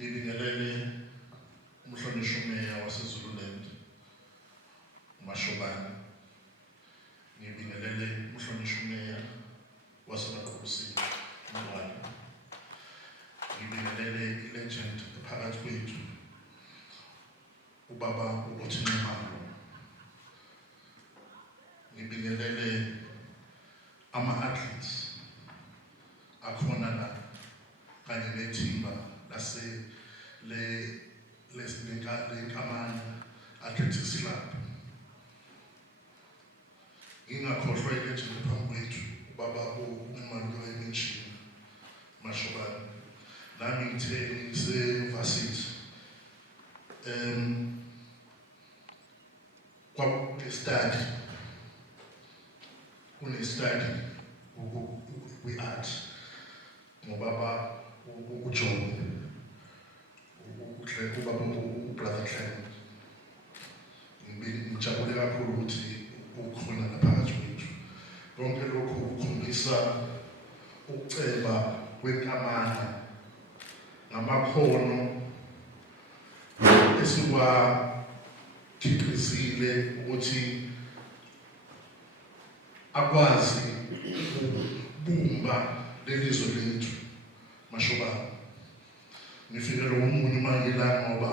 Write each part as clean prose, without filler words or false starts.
Ngibingelele umhlonishwa umeya waseZululand uMashobane. Ngibingelele umhlonishwa umeya waseMaqhubusini uMqwala. Ngibingelele ilegend ephakathi kwethu ubaba uBothinqalo. Ngibingelele ama-athletes akhona la kanye nethimba lenkamana Athletics Club. Ngingakhohlwa ilegend phambi kwethu ubaba uMaluka eMenshini Mashobane. Nami ngithe ngisevasithi kwakune-study kwi-art ngobaba uJohn ubaba ubrother Clem. Ngijabule kakhulu ukuthi ukhona naphakathi kwethu. Konke lokhu kukhombisa ukuceba kwenkamana ngamakhono esikwakhiqizile ukuthi akwazi ukubumba lelizwe lethu Mashobane. Ngifikele umunye mangila ngoba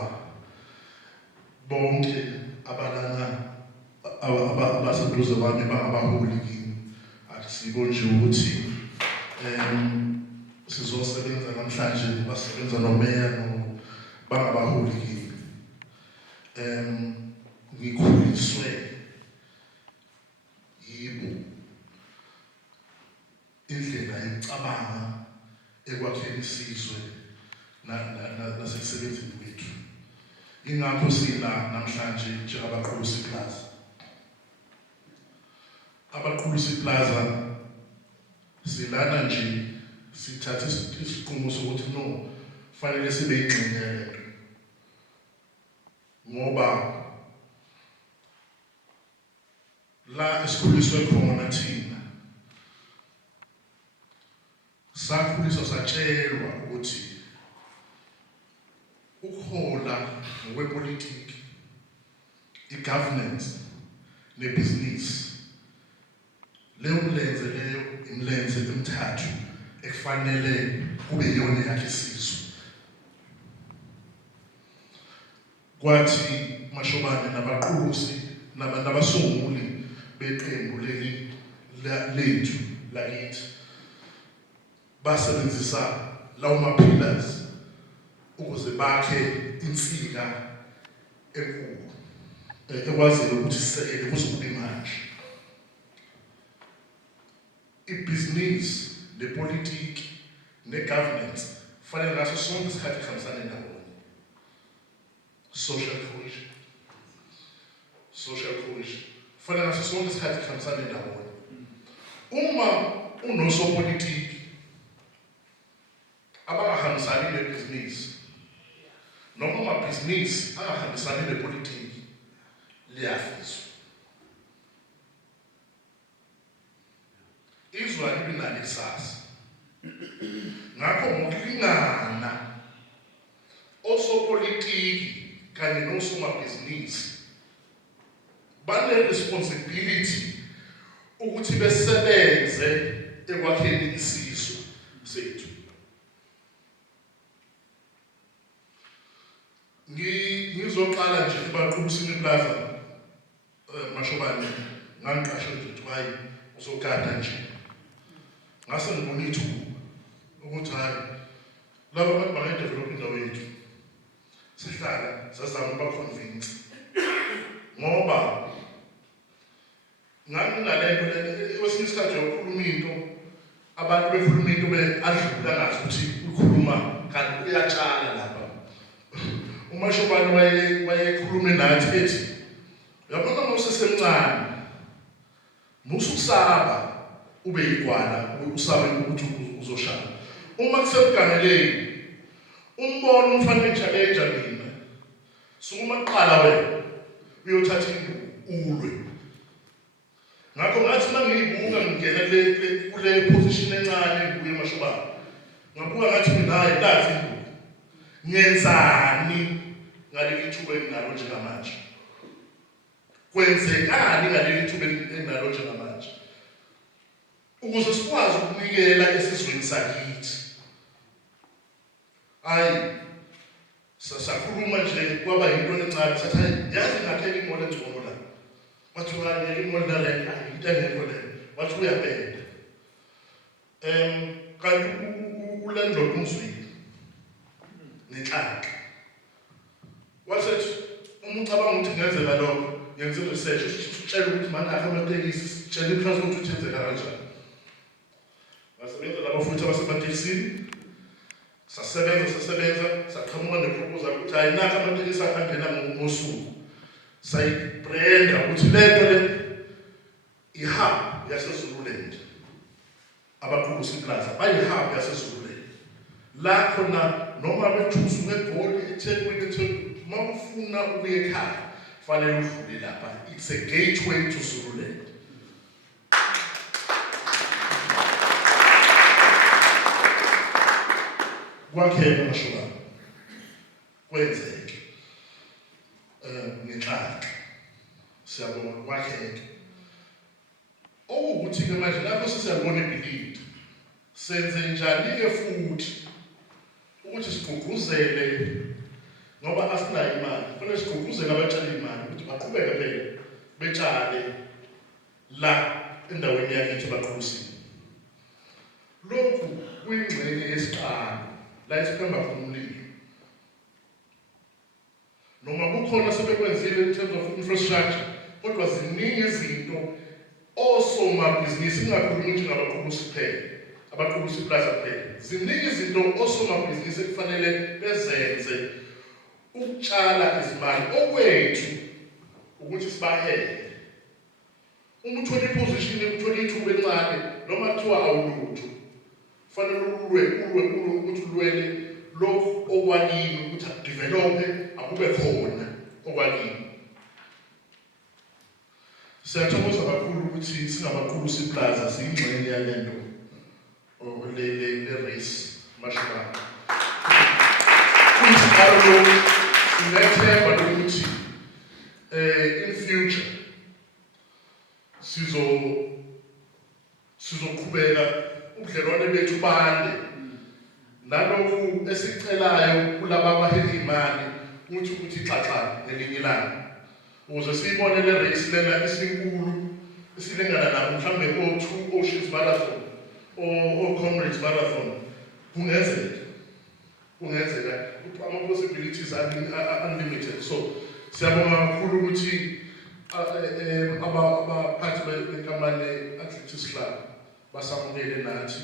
bonke abalana abaseduze kwami bangabaholi kimi. Akusiko nje ukuthi sizosebenza namhlanje basebenza nomeya bangabaholi kimi. Ngikhuliswe yibo indlela yokucabanga ekwakheni isizwe nasekusebenzeni kwethu. Ingakho sila namhlanje njengabaqhulusi plaza. Abaqhulusi plaza silana nje sithatha isinqumo sokuthi no, fanele sibe yingxenye yalento. Ngoba la esikhuliswe khona thina sakhuliswa satshelwa ukuthi ukuhola ngokwepolitiki, i-governance nebhizinisi, leyo imilenze emithathu ekufanele kube yiyona yakhe isizwe. Kwathi Mashobane nabaqhulusi nabasunguli beqembu lethu lakithi basebenzisa lawo ma-pillars ukuze bakhe insika enkulu ekwaziyo ukuthi sisekele kuze kube manje. Ibhizinisi nepolitiki ne-governance fanele ngaso sonke isikhathi kuhambisane ndawonye. Social cohesion fanele ngaso sonke isikhathi kuhambisane ndawonye. Uma unosopolitiki abangahambisani nebhizinisi noma amabhizinisi angahambisani nepolitiki liyafiswa. Izwe alibi nalo ikusasa. Ngakho ngokulingana osopolitiki kanye nosomabhizinisi bane-responsibility ukuthi besebenze ekwakheni isizwe sethu. Ngizoqala nje eBaqhubusini Plaza Mashobane ngangiqashe nje hayi uzogada nje. Ngase ngibona ithuba ukuthi hayi laba bantu bangayidevelopha indawo yethu. Sihlala sazama ukuba-convince ngoba nganginalento kwesinye isikhathi yokukhuluma into abantu bekhuluma into adlula ngazi ukuthi ukhuluma kanti uyatshala lapha. uMashobane wayekhulume nathi ethi uyabona uma usesemncane musukusaba ube yigwala usabe ukuthi uzoshaya. Uma kusebugangeleni umbono umfana challenge mina sukuma kuqala wena uyothatha ulwe. Ngakho ngathi mangiyibuka ngingena kule position encane kuye Mashobane ngabuka ngathi mina hayi lathi ngenzani ngaleli thuba enginalo njengamanje, kwenzekani ngaleli thuba enginalo njengamanje, ukuze sikwazi ukunikela esizweni sakithi. Hayi sakhuluma nje kwaba yinto encane sathi yazi ngakhela imoto engcono la, wathiwa ngeke imoto la into engekho le, wathi uyabheda. Kanti ulandlord umzwile nenhlanhla wasethi uma ucabanga ukuthi ngenzeka lokho ngenze research usitshela ukuthi mangakho amatekisi sitshela iplaza ukuthi uthenzeka kanjani. Basebenza labo futhi abasematekisini, sasebenza saqhamuka neproposal ukuthi hayi nakho amatekisi angena ngosuku, sayibrenda ukuthi lento le ihub yaseZululand, abaQulusi Plaza bayihub yaseZululand la khona noma bethusa ngeGoli eThekwini mawufuna ukuya ekhaya fanele udlule lapha. It's a gateway to Zululand. Kwakheka mashobana kwenzeke ngenhlanhla, siyabonga kwakheka. Okuwukuthi-ke manje lapho sesiyabona ibhilidi, senze njani-ke futhi ukuthi sigqugquzele, ngoba asinayo imali, kufanele sigqugquzele abatshali imali ukuthi baqhubeke phela betshale la endaweni yakithi ebaQulusini. Lokhu kuyingxenye yesiqalo la esiphemba khona umlilo. Noma kukhona sebekwenzile in terms of infrastructure, kodwa ziningi izinto osomabhizinisi, ingakhulumi nje ngabaQulusi kuphela, abaQulusi Plaza kuphela, ziningi izinto osomabhizinisi ekufanele bezenze ukutshala izimali okwethu ukuthi sibahele. Uma uthola iposition, uthola ithuba encane noma kuthiwa awulutho, kufanele ukuthi ulwele lokhu okwakini ukuthi akudevelophe, akube khona okwakini. Siyathokoza kakhulu ukuthi singabaQulusi Plaza siyingxenye yalento le race mashobana. Kuyisiqalo sinethemba lokuthi in future sizoqhubeka ubudlelwane bethu bande, nalokhu esicelayo kulaba abahela imali ukuthi xaxa ngelinye ilanga, ukuze siyibone le race lena isinkulu esilingana nabo mhlambe o2 Oceans Marathon o Comrades Marathon. Kungenzeka ama possibilities are unlimited. So siyabonga kakhulu ukuthi abaphathi benkampani Athletics Club basamukele nathi